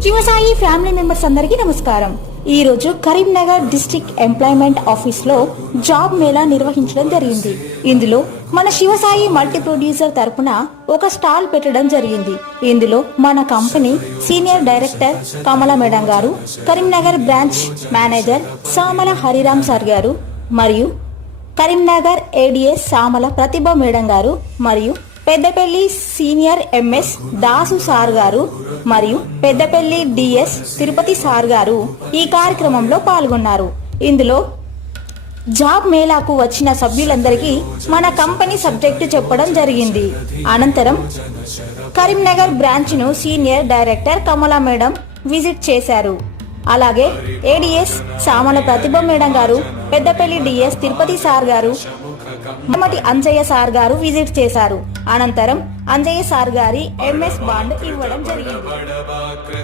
Shivasai family members అందరికీ నమస్కారం. ఈ రోజు కరీంనగర్ డిస్ట్రిక్ట్ ఎంప్లాయ్మెంట్ ఆఫీస్ లో జాబ్ మేళా నిర్వహించడం జరిగింది. ఇందులో మన శివసాయి మల్టీ ప్రొడ్యూసర్ తరపున ఒక స్టాల్ పెట్టడం జరిగింది. ఇందులో మన కంపెనీ సీనియర్ డైరెక్టర్ కమల మేడం గారు, Karimnagar branch manager Samala Hariram sir గారు, మరియు కరీంనగర్ ఏడిఎస్ సామల ప్రతిభ మేడం గారు, మరియు Peddapalli senior MS Dasu sir గారు, మరియు పెద్దపల్లి డిఎస్ తిరుపతి సార్ గారు ఈ కార్యక్రమంలో పాల్గొన్నారు. ఇందులో జాబ్ మేళాకు వచ్చిన సభ్యులందరికీ మన కంపెనీ సబ్జెక్టు చెప్పడం జరిగింది. అనంతరం కరీంనగర్ బ్రాంచ్ ను సీనియర్ డైరెక్టర్ కమలా మేడం విజిట్ చేశారు. అలాగే ఏడిఎస్ సామల ప్రతిభ మేడం గారు, పెద్దపల్లి డిఎస్ తిరుపతి సార్ గారు, మమ్మటి అంజయ్య సార్ గారు విజిట్ చేశారు. అనంతరం అంజయ్య సార్ గారి ఎంఎస్ బాండ్ ఇవ్వడం జరిగింది.